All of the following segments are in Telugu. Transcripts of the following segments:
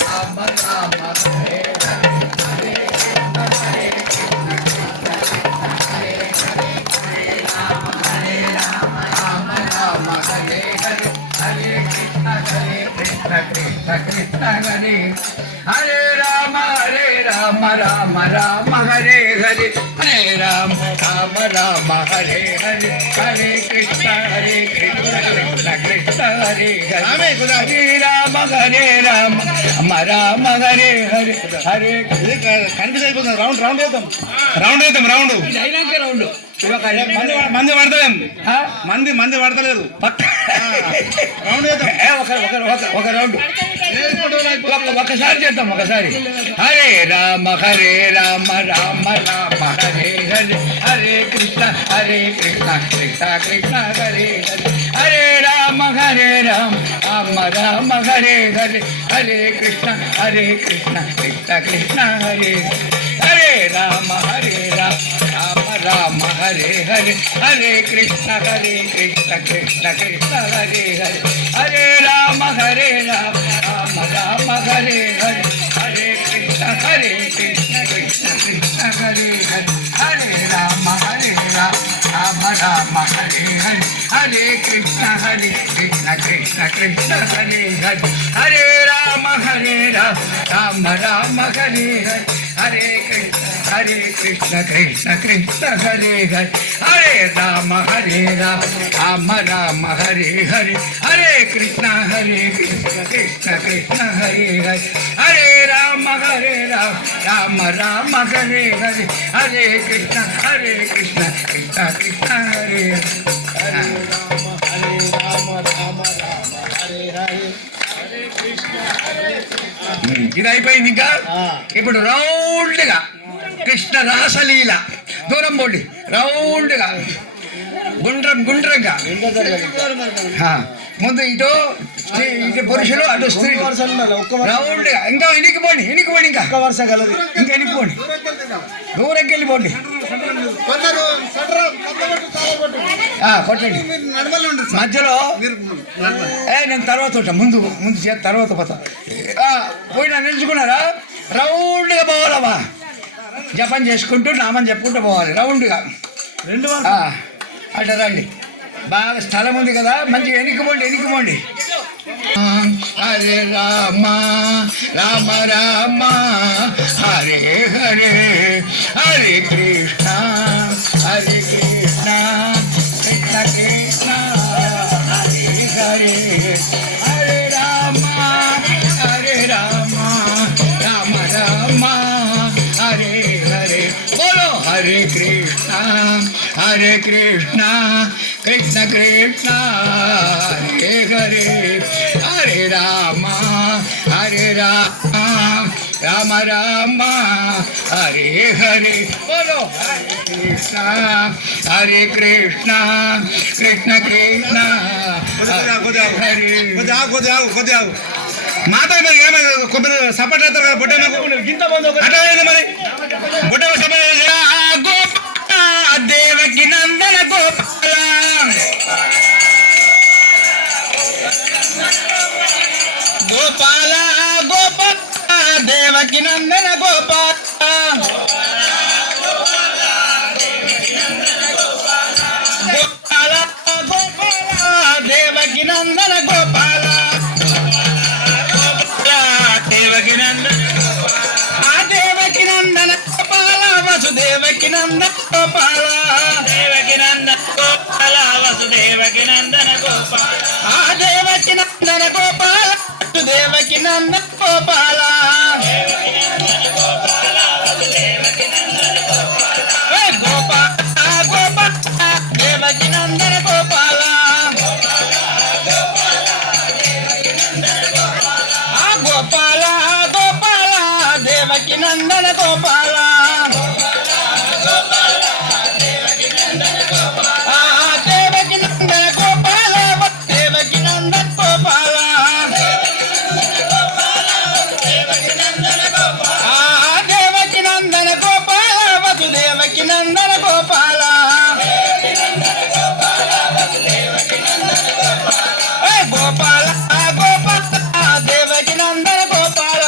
రామ రామ హరే హరే హరే కృష్ణ కృష్ణ కృష్ణ హరే హరే రామ రామ రామ హరే హరే హరే రామ రామ హరే హరే హరే కృష్ణ కృష్ణ కృష్ణ హరే హరే హరే రామ రామ రామ హరే హరే హరే కన్ఫ్యూజ్ అయిపోతుంది. రౌండ్ రౌండ్ వేద్దాం రౌండ్ వేద్దాం రౌండ్ అయినాక రౌండ్ మంది పడతలేం మంది పడతలేదు రౌండ్ వేద్దాం ఒక రౌండ్ ఒకసారి చేద్దాం ఒకసారి హరే రామ రామ రామ హరే హరే హరే కృష్ణ కృష్ణ కృష్ణ హరే హరే హరే రామ రామ రామ హరే హరే హరే కృష్ణ కృష్ణ కృష్ణ హరే హరే రామ రామ హరే హరే హరే కృష్ణ కృష్ణ కృష్ణ హరే హరే హరే రామ రామ హరే హరే హరే కృష్ణ కృష్ణ కృష్ణ హరే హరే హరే రామ రామ హరే హరే హరే కృష్ణ కృష్ణ కృష్ణ హరే హరే హరే రామ రామ హరే హరే హరే కృష్ణ కృష్ణ కృష్ణ హరే హరే హరే రామ రామ హరే హరే హరే కృష్ణ కృష్ణ కృష్ణ హరే హరే హరే రామ రామ హరే హరే హరే కృష్ణ కృష్ణ కృష్ణ హరే హరే ఇది అయిపోయింది. ఇంకా ఇప్పుడు రౌండ్గా కృష్ణ రాసలీల దూరం పోండి రౌండ్గా గుండ్రంగా ముందు ఇటు పురుషులు అటు స్త్రీ రౌండ్గా ఇంకా ఎనికిపోండి ఇంకా ఇంకా ఎనికిపోండి దూరంకి వెళ్ళిపోండి కొట్టండి మధ్యలో నేను తర్వాత ఉంటా ముందు తర్వాత పోతా పోయినా నిలుచుకున్నారా రౌండ్గా పోవాలమ్మా జపం చేసుకుంటూ నామని చెప్పుకుంటూ పోవాలి రౌండ్గా అట్లా రండి బాగా స్థలం ఉంది కదా మంచిగా ఎనికిపోండి హరే రామ రామ హరే హరే హరే కృష్ణ కృష్ణ కృష్ణ హరే హరే హరే రామ రామ రామ హరే హరే బోలో హరే కృష్ణ కృష్ణ కృష్ణ హరే హరే హరే రామ రామ రామ హరే హరే బోలో హరే కృష్ణ కృష్ణ కృష్ణ హరే మాత కొబ్బరి సపోర్ట్ అవుతారు కదా బుట్ట గింత మరి బుట్ట సపోర్ట్ దేవకి నందన గోపాల గోపాల దేవకి నందన గోపాల దేవకి నందన గోపాల దేవకి నందన గోపాల వసుదేవకి నందన గోపాల వసుదేవకి నందన గోపాల దేవకి నందన గోపాల వసుదేవకి నందన గోపాల దేవకి నందన గోపాల గోపాల దేవకి నందన గోపాల దేవకి నందన గోపాల దేవకి నందన గోపాల దేవకి నందన గోపాల వసుదేవకి నందన గోపాల గోపాల దేవకి నందన గోపాల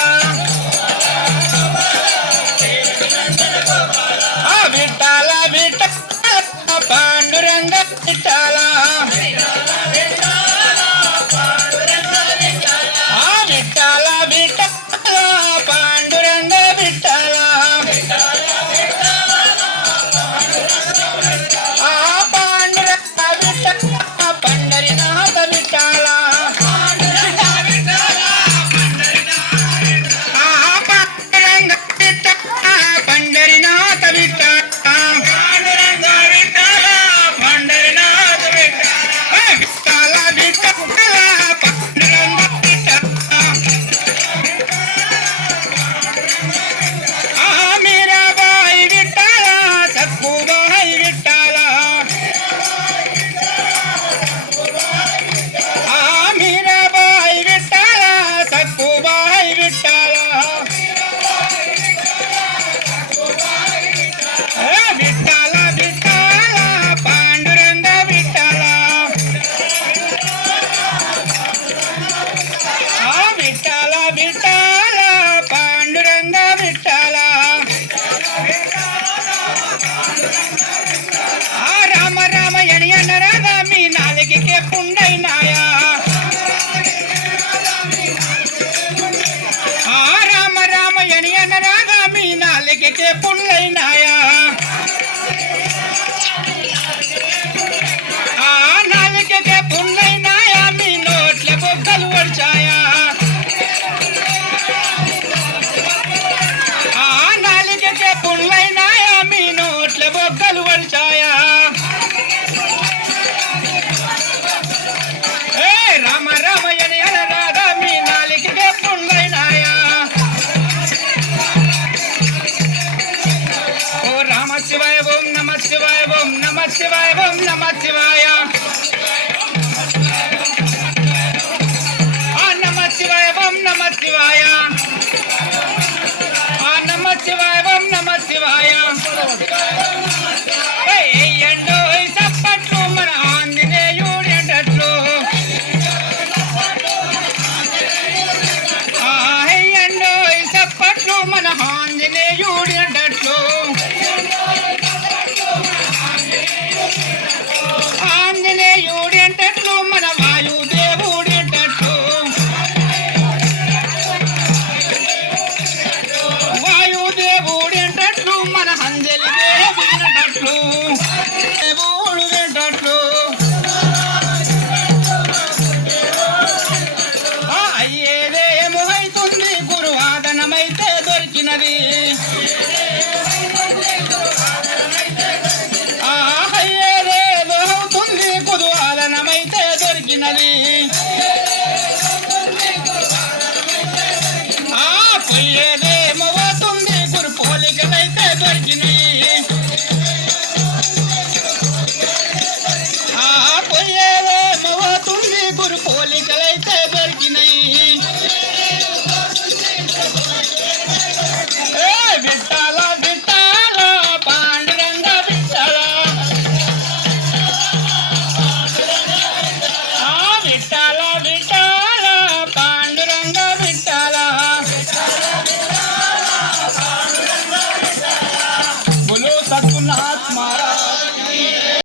నాలికే పుల్లైనాయా ఆ నాలికే పుల్లైనాయా మీ నోట్ల బొగ్గలు వడిచాయా ఆ నాలికే పుల్లైనాయా మీ నోట్ల బొగ్గలు వడిచాయా ఏ రామ రామయ్యని అనరాదా మీ నాలికే పుల్లైనాయా ఓ రామ శివాయ ఓం నమ శివాయ ఓం నమ శివాయ ఓం నమ శివాయ ఆ నమ శివాయ ఓం నమ శివాయ ఆ నమ శివాయ ఓం నమ శివాయ ఎండో సప్పట్లు మన ఆంజనేయుడు ఎండట్లు ఎండో సప్పట్లు మన ఆంజనేయుడు ఎండట్లు ఆంజనేయుడు ఎంటట్లు మన వాయుదేవుడు ఎంటట్లు వాయుదేవుడు ఎంటట్లు మన అంజలి దేవి ఎంటట్లు దేవుడు ఎంటట్లు అయ్యేదేమో అవుతుంది గురువాదనమైతే దొరికినది అయ్యేదేమో అవుతుంది కుదువాదనమైతే దొరికినది పొయ్యేదేమో అవుతుంది గురు పోలికలైతే దొరికినాయి పొయ్యేదేమో అవుతుంది గురు పోలికలు